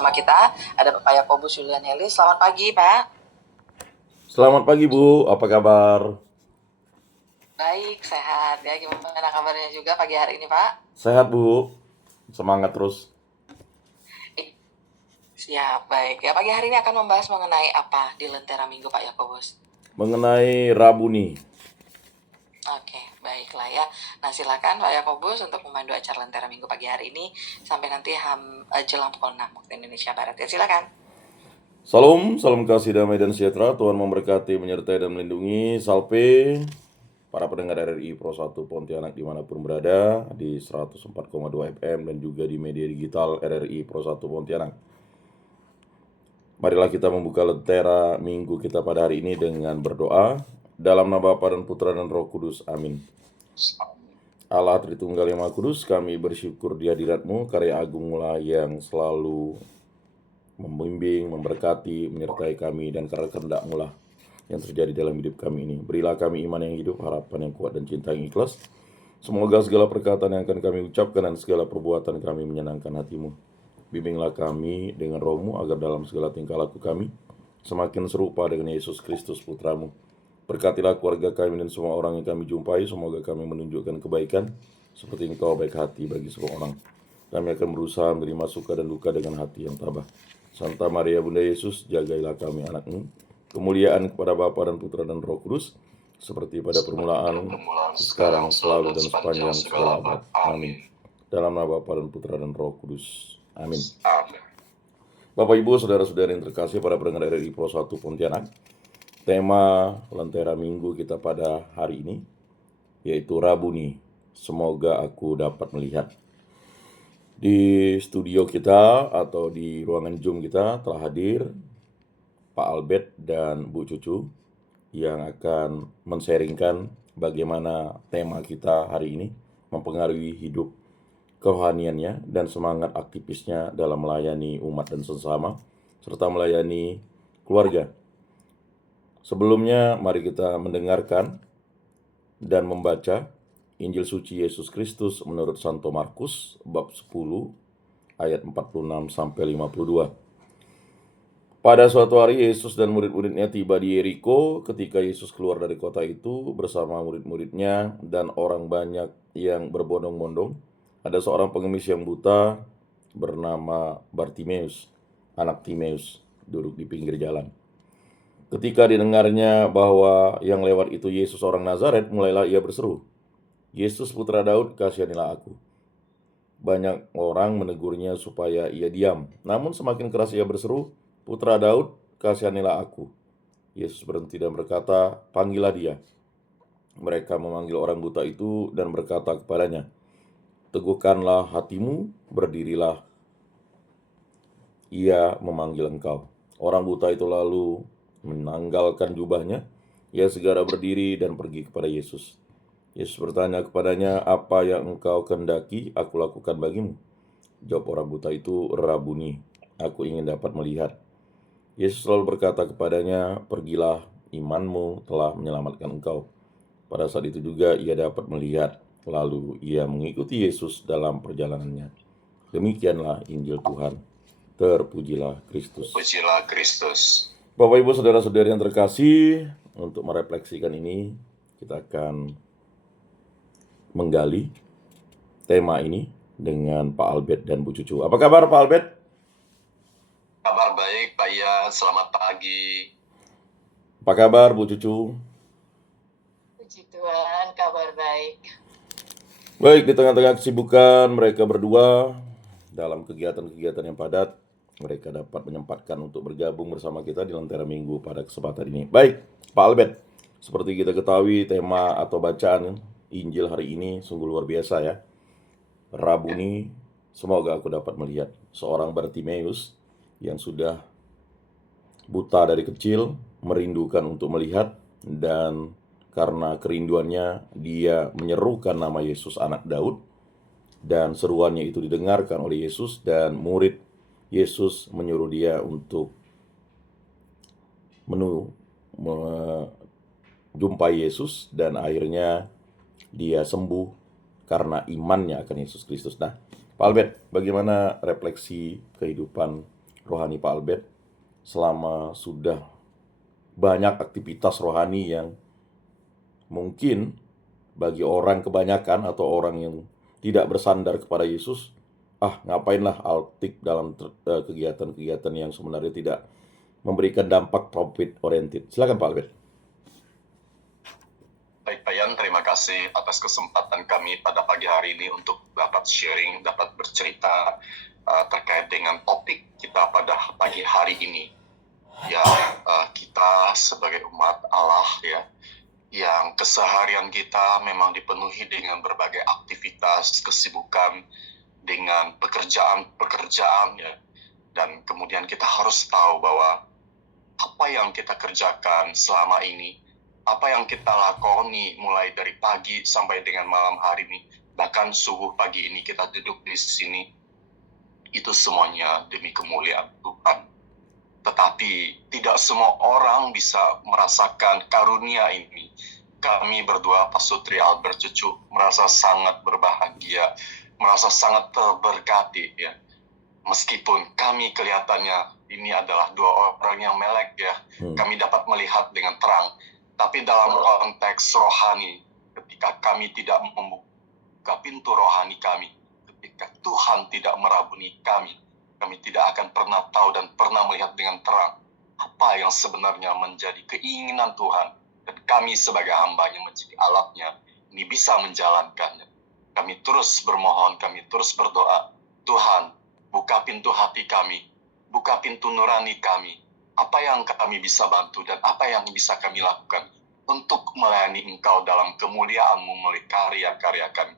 Sama kita ada Bapak Yakobus Yulianelli. Selamat pagi, Pak. Selamat pagi Bu, apa kabar? Baik, sehat ya. Gimana kabarnya juga pagi hari ini, Pak? Sehat Bu, semangat terus. Siap, baik. Ya, pagi hari ini akan membahas mengenai apa di Lentera Minggu, Pak Yakobus? Mengenai Rabu nih, Oke, baiklah ya. Nah, silakan Pak Yakobus untuk memandu acara Lentera Minggu pagi hari ini sampai nanti jelang pukul 6 waktu Indonesia Barat. Ya, silakan. salam kasih damai dan sejahtera, Tuhan memberkati, menyertai dan melindungi. Salve, para pendengar RRI Pro 1 Pontianak dimanapun berada, di 104,2 FM dan juga di media digital RRI Pro 1 Pontianak. Marilah kita membuka Lentera Minggu kita pada hari ini dengan berdoa. Dalam nama Bapa dan Putra dan Roh Kudus, amin. Allah Tritunggal Yang Maha Kudus, kami bersyukur di hadirat-Mu, karya agung-Mu yang selalu membimbing, memberkati, menyertai kami, dan karena kehendak-Mu yang terjadi dalam hidup kami ini. Berilah kami iman yang hidup, harapan yang kuat, dan cinta yang ikhlas. Semoga segala perkataan yang akan kami ucapkan dan segala perbuatan kami menyenangkan hati-Mu. Bimbinglah kami dengan Roh-Mu agar dalam segala tingkah laku kami semakin serupa dengan Yesus Kristus Putra-Mu. Berkatilah keluarga kami dan semua orang yang kami jumpai. Semoga kami menunjukkan kebaikan seperti Engkau baik hati bagi semua orang. Kami akan berusaha menerima suka dan duka dengan hati yang tabah. Santa Maria Bunda Yesus, jagailah kami anak-Mu. Kemuliaan kepada Bapa dan Putra dan Roh Kudus, seperti pada permulaan, sekarang, selalu, dan sepanjang segala abad. Amin. Dalam nama Bapa dan Putra dan Roh Kudus. Amin. Bapak Ibu, saudara-saudara yang terkasih, para pendengar RRI Pro 1 Pontianak, tema Lentera Minggu kita pada hari ini yaitu Rabu nih, semoga aku dapat melihat. Di studio kita atau di ruangan Zoom kita telah hadir Pak Albert dan Bu Cucu yang akan men-sharingkan bagaimana tema kita hari ini mempengaruhi hidup kerohaniannya dan semangat aktivisnya dalam melayani umat dan sesama, serta melayani keluarga. Sebelumnya, mari kita mendengarkan dan membaca Injil Suci Yesus Kristus menurut Santo Markus, bab 10, ayat 46 sampai 52. Pada suatu hari Yesus dan murid-muridnya tiba di Yeriko. Ketika Yesus keluar dari kota itu bersama murid-muridnya dan orang banyak yang berbondong-bondong, ada seorang pengemis yang buta bernama Bartimeus, anak Timeus, duduk di pinggir jalan. Ketika didengarnya bahwa yang lewat itu Yesus orang Nazaret, mulailah ia berseru, "Yesus putra Daud, kasihanilah aku." Banyak orang menegurnya supaya ia diam. Namun semakin keras ia berseru, "Putra Daud, kasihanilah aku." Yesus berhenti dan berkata, "Panggillah dia." Mereka memanggil orang buta itu dan berkata kepadanya, "Teguhkanlah hatimu, berdirilah. Ia memanggil engkau." Orang buta itu lalu menanggalkan jubahnya. Ia segera berdiri dan pergi kepada Yesus. Yesus bertanya kepadanya, "Apa yang engkau kehendaki aku lakukan bagimu?" Jawab orang buta itu, "Rabuni, aku ingin dapat melihat." Yesus lalu berkata kepadanya, "Pergilah, imanmu telah menyelamatkan engkau." Pada saat itu juga ia dapat melihat. Lalu ia mengikuti Yesus dalam perjalanannya. Demikianlah Injil Tuhan. Terpujilah Kristus. Pujilah Kristus. Bapak Ibu saudara-saudari yang terkasih, untuk merefleksikan ini kita akan menggali tema ini dengan Pak Albert dan Bu Cucu. Apa kabar Pak Albert? Kabar baik Pak Ian, selamat pagi. Apa kabar Bu Cucu? Puji Tuhan, kabar baik. Baik, di tengah-tengah kesibukan mereka berdua dalam kegiatan-kegiatan yang padat, mereka dapat menyempatkan untuk bergabung bersama kita di Lentera Minggu pada kesempatan ini. Baik, Pak Albert, seperti kita ketahui tema atau bacaan Injil hari ini sungguh luar biasa ya. Rabu ini, semoga aku dapat melihat seorang Bartimeus yang sudah buta dari kecil, merindukan untuk melihat, dan karena kerinduannya dia menyerukan nama Yesus anak Daud, dan seruannya itu didengarkan oleh Yesus, dan murid Yesus menyuruh dia untuk menjumpai Yesus, dan akhirnya dia sembuh karena imannya akan Yesus Kristus. Nah, Pak Albert, bagaimana refleksi kehidupan rohani Pak Albert selama sudah banyak aktivitas rohani yang mungkin bagi orang kebanyakan atau orang yang tidak bersandar kepada Yesus, ngapainlah aktif dalam kegiatan-kegiatan yang sebenarnya tidak memberikan dampak profit oriented. Silakan Pak Albert. Baik Pak Yan, terima kasih atas kesempatan kami pada pagi hari ini untuk dapat sharing, dapat bercerita terkait dengan topik kita pada pagi hari ini. Ya, kita sebagai umat Allah ya, yang keseharian kita memang dipenuhi dengan berbagai aktivitas, kesibukan, dengan pekerjaan ya. Dan kemudian kita harus tahu bahwa apa yang kita kerjakan selama ini, apa yang kita lakoni mulai dari pagi sampai dengan malam hari ini, bahkan subuh pagi ini kita duduk di sini, itu semuanya demi kemuliaan Tuhan. Tetapi tidak semua orang bisa merasakan karunia ini. Kami berdua, Pak Sutri Albert Cucu, merasa sangat berbahagia, merasa sangat terberkati ya. Meskipun kami kelihatannya ini adalah dua orang yang melek ya, kami dapat melihat dengan terang. Tapi dalam konteks rohani, ketika kami tidak membuka pintu rohani kami, ketika Tuhan tidak merabuni kami tidak akan pernah tahu dan pernah melihat dengan terang apa yang sebenarnya menjadi keinginan Tuhan. Dan kami sebagai hamba-Nya menjadi alatnya, ini bisa menjalankannya. Kami terus bermohon, kami terus berdoa, Tuhan, buka pintu hati kami, buka pintu nurani kami. Apa yang kami bisa bantu dan apa yang bisa kami lakukan untuk melayani Engkau dalam kemuliaan-Mu melalui karya-karya kami.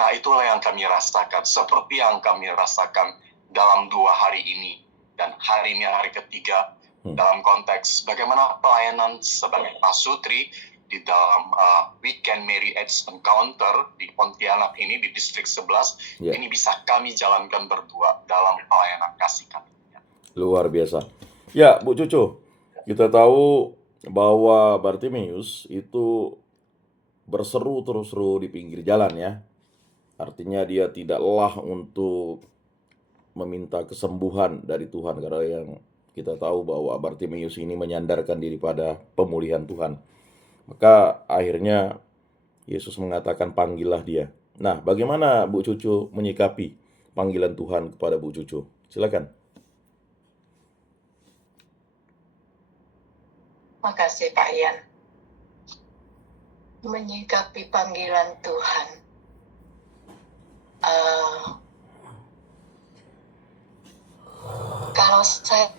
Nah, itulah yang kami rasakan, seperti yang kami rasakan dalam 2 hari ini dan hari ini hari ketiga dalam konteks bagaimana pelayanan sebagai Pak Sutri di dalam Weekend Mary Aids Encounter di Pontianak ini di distrik 11 ini bisa kami jalankan berdua dalam pelayanan kasih kami. Luar biasa. Ya, Bu Cucu, kita tahu bahwa Bartimeus itu berseru terus-teru di pinggir jalan ya. Artinya dia tidak lelah untuk meminta kesembuhan dari Tuhan, karena yang kita tahu bahwa Bartimeus ini menyandarkan diri pada pemulihan Tuhan. Maka akhirnya Yesus mengatakan panggillah dia. Nah, bagaimana Bu Cucu menyikapi panggilan Tuhan kepada Bu Cucu? Silakan. Makasih Pak Yan. Menyikapi panggilan Tuhan. Kalau saya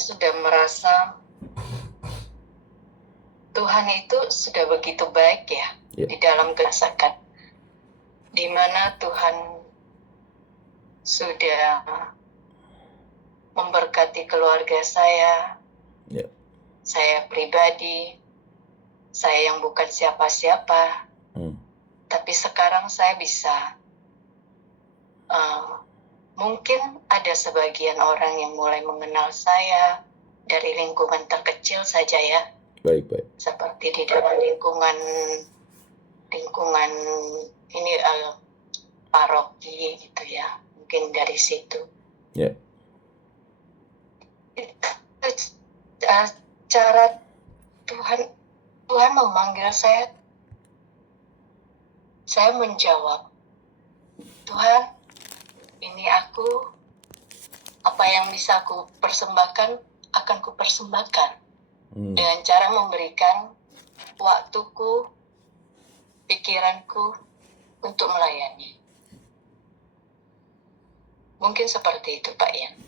sudah merasa Tuhan itu sudah begitu baik ya di dalam kerasakan, di mana Tuhan sudah memberkati keluarga saya pribadi, saya yang bukan siapa-siapa, tapi sekarang saya bisa mungkin ada sebagian orang yang mulai mengenal saya dari lingkungan terkecil saja ya. Baik. Seperti di dalam lingkungan ini paroki gitu ya. Mungkin dari situ. Ya. Cara Tuhan memanggil saya menjawab, Tuhan, ini aku, apa yang bisa aku persembahkan akan ku persembahkan dengan cara memberikan waktuku, pikiranku untuk melayani. Mungkin seperti itu Pak Yan.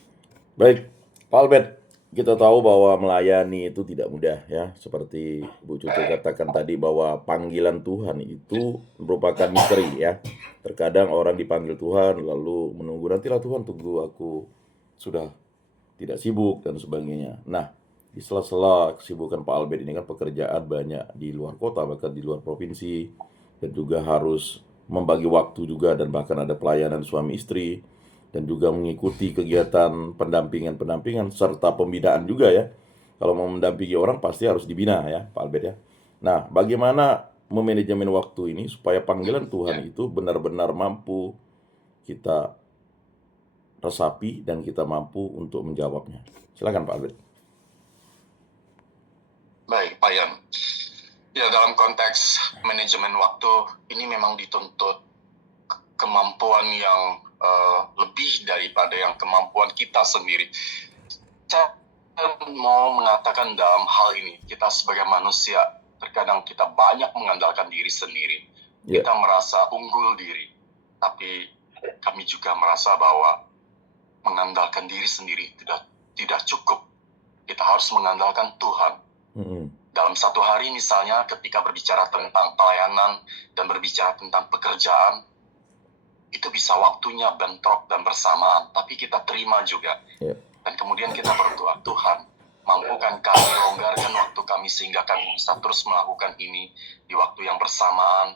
Baik, Pak Albert, kita tahu bahwa melayani itu tidak mudah ya. Seperti Bu Cucu katakan tadi bahwa panggilan Tuhan itu merupakan misteri ya. Terkadang orang dipanggil Tuhan lalu menunggu, nantilah Tuhan, tunggu aku sudah tidak sibuk dan sebagainya. Nah, di sela-sela kesibukan Pak Albert ini kan pekerjaan banyak di luar kota, bahkan di luar provinsi, dan juga harus membagi waktu juga, dan bahkan ada pelayanan suami istri, dan juga mengikuti kegiatan pendampingan serta pembinaan juga ya. Kalau mau mendampingi orang pasti harus dibina ya Pak Albert ya. Nah, bagaimana memanajemen waktu ini supaya panggilan Tuhan itu benar-benar mampu kita resapi dan kita mampu untuk menjawabnya. Silakan Pak Albert. Baik, Pak Yan. Ya, dalam konteks manajemen waktu, ini memang dituntut kemampuan yang lebih daripada yang kemampuan kita sendiri. Saya mau mengatakan dalam hal ini, kita sebagai manusia, terkadang kita banyak mengandalkan diri sendiri. Ya. Kita merasa unggul diri, tapi kami juga merasa bahwa mengandalkan diri sendiri tidak cukup. Kita harus mengandalkan Tuhan. Dalam satu hari misalnya ketika berbicara tentang pelayanan dan berbicara tentang pekerjaan, itu bisa waktunya bentrok dan bersamaan, tapi kita terima juga. Dan kemudian kita berdoa, Tuhan, mampukan kami longgarkan waktu kami sehingga kami bisa terus melakukan ini di waktu yang bersamaan.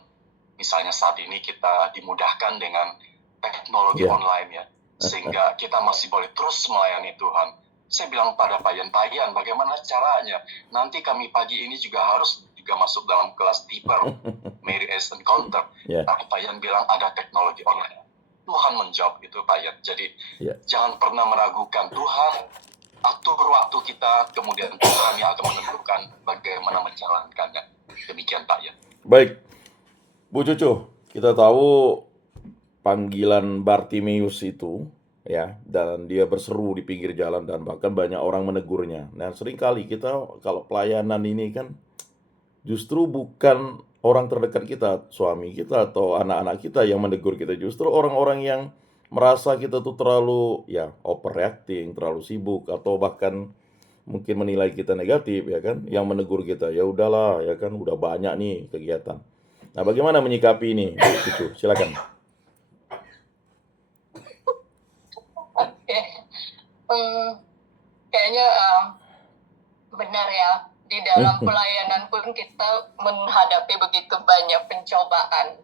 Misalnya saat ini kita dimudahkan dengan teknologi online ya, sehingga kita masih boleh terus melayani Tuhan. Saya bilang pada Pak Yan, bagaimana caranya? Nanti kami pagi ini juga harus masuk dalam kelas deeper, Mary S. Encounter. Tapi Pak Yan bilang ada teknologi online. Tuhan menjawab itu Pak Yan. Jadi jangan pernah meragukan Tuhan. Atur waktu kita, kemudian Tuhan yang akan menentukan bagaimana menjalankannya. Demikian Pak Yan. Baik, Bu Cucu, kita tahu panggilan Bartimeus itu ya, dan dia berseru di pinggir jalan dan bahkan banyak orang menegurnya. Nah, seringkali kita kalau pelayanan ini kan justru bukan orang terdekat kita, suami kita atau anak-anak kita yang menegur kita, justru orang-orang yang merasa kita tuh terlalu overreacting, terlalu sibuk atau bahkan mungkin menilai kita negatif ya kan, yang menegur kita, ya udahlah ya kan, udah banyak nih kegiatan. Nah, bagaimana menyikapi ini? Gitu. Silakan. Oke. Kayaknya benar ya, di dalam pelayanan pun kita menghadapi begitu banyak pencobaan.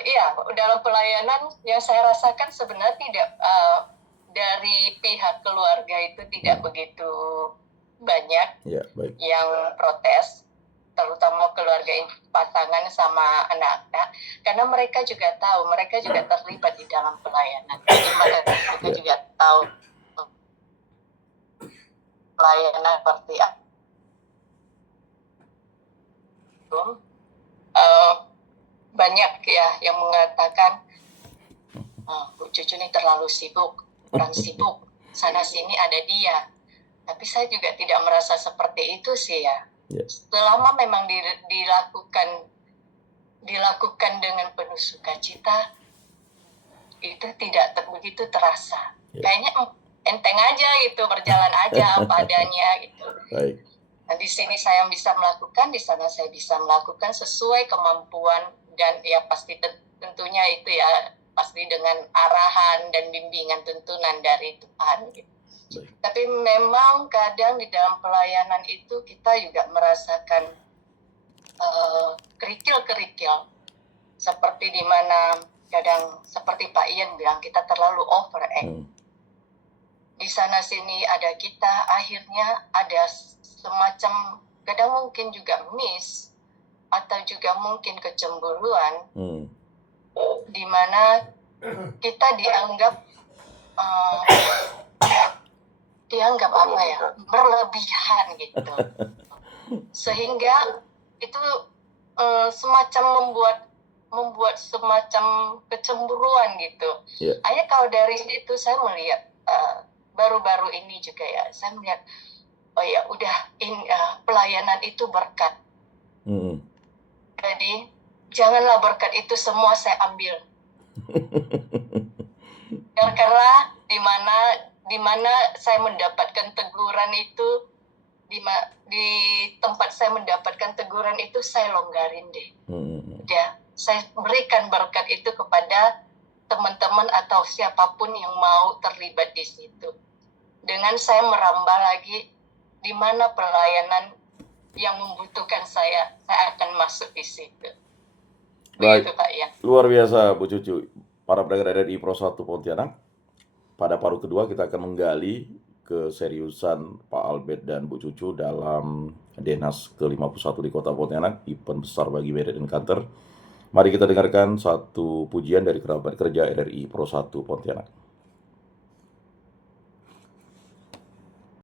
Iya, dalam pelayanan yang saya rasakan sebenarnya tidak dari pihak keluarga itu tidak begitu banyak yang protes, terutama keluarga pasangan sama anak-anak, karena mereka juga tahu, mereka juga terlibat di dalam pelayanan. Jadi mereka juga tahu pelayanan seperti apa. Banyak ya yang mengatakan Bu Cucu ini terlalu sibuk, kurang sibuk, sana sini ada dia. Tapi saya juga tidak merasa seperti itu sih ya. Selama memang dilakukan dengan penuh sukacita, itu tidak begitu terasa. Kayaknya enteng aja gitu, berjalan aja apa adanya gitu. Nah, di sini saya bisa melakukan, di sana saya bisa melakukan sesuai kemampuan, dan ya pasti tentunya itu ya pasti dengan arahan dan bimbingan tuntunan dari Tuhan gitu. Tapi memang kadang di dalam pelayanan itu kita juga merasakan kerikil-kerikil, seperti di mana kadang seperti Pak Ian bilang kita terlalu overact. Di sana sini ada kita, akhirnya ada semacam kadang mungkin juga miss atau juga mungkin kecemburuan, di mana kita dianggap apa ya, berlebihan gitu, sehingga itu semacam membuat semacam kecemburuan gitu. Akhirnya kalau dari situ saya melihat baru-baru ini juga ya, saya melihat oh ya udah pelayanan itu berkat. Jadi janganlah berkat itu semua saya ambil. Karena di mana saya mendapatkan teguran itu, di tempat saya mendapatkan teguran itu saya longgarin deh. Ya, saya berikan berkat itu kepada teman-teman atau siapapun yang mau terlibat di situ. Dengan saya merambah lagi di mana pelayanan yang membutuhkan saya akan masuk di situ. Baik, Pak ya. Luar biasa Bu Cucu. Para pendengar RRI Pro 1 Pontianak, pada paruh kedua kita akan menggali keseriusan Pak Albert dan Bu Cucu dalam Denas ke-51 di Kota Pontianak, event besar bagi Merit Encounter. Mari kita dengarkan satu pujian dari kerabat kerja RRI Pro 1 Pontianak.